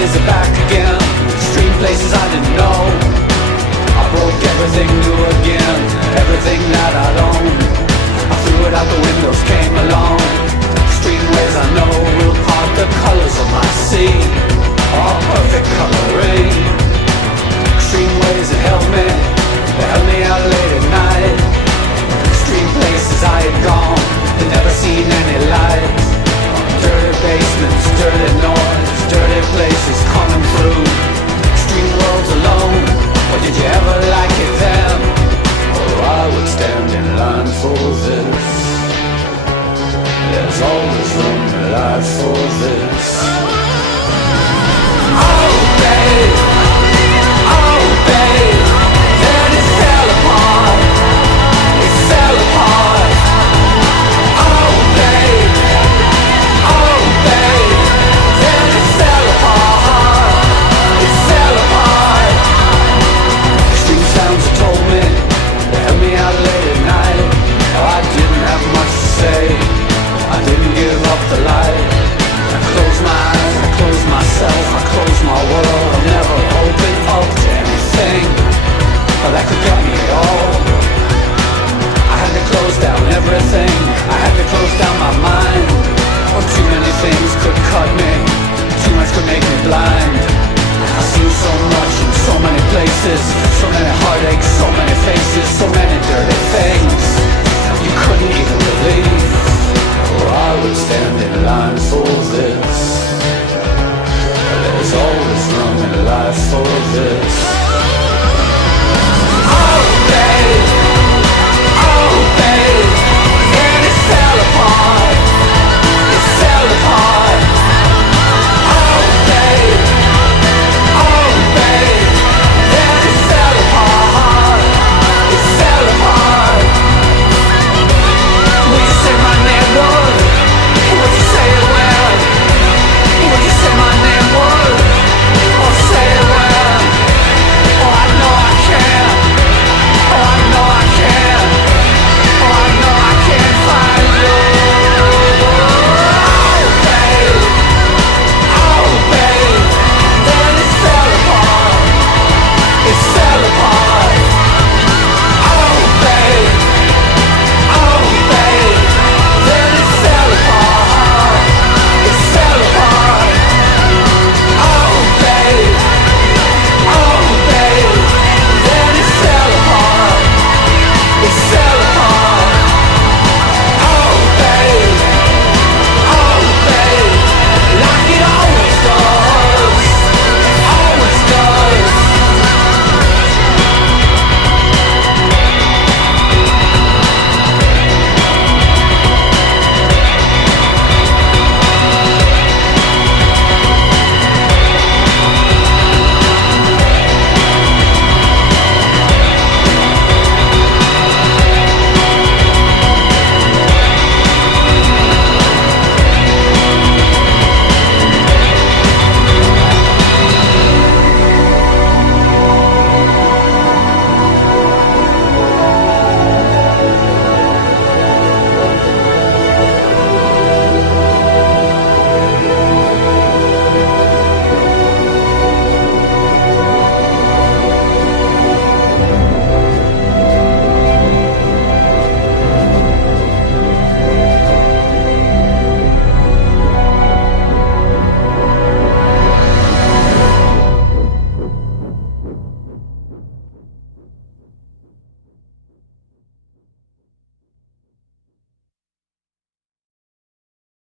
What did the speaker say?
ways are back again. Extreme places I didn't know. I broke everything new again, everything that I'd owned. I threw it out the windows, came along. Extreme ways I know will part the colors of my sea, all perfect coloring. Extreme ways that held me, they held me out late at night. Extreme places I had gone, had never seen any light. Dirty basements, dirty noise, dirty places coming through. Extreme worlds alone, or did you ever like it then? Oh, I would stand in line for this. There's always room in life for this. Oh babe, oh babe, then it fell apart. It fell apart. Oh babe, oh babe, then it fell apart. It fell apart. Extreme sounds told me, they held me out late at night. Oh, I didn't have much to say, I didn't give up the light. I closed my eyes, I closed myself, I closed my world. I'm never open up to anything that could get me all. I had to close down everything, I had to close down my mind. Oh, too many things could cut me, too much could make me blind. I've seen so much in so many places, so many heartaches, so many faces, so many dirty things you couldn't even believe. Oh, I would stand in line for this. There's always room in life for this.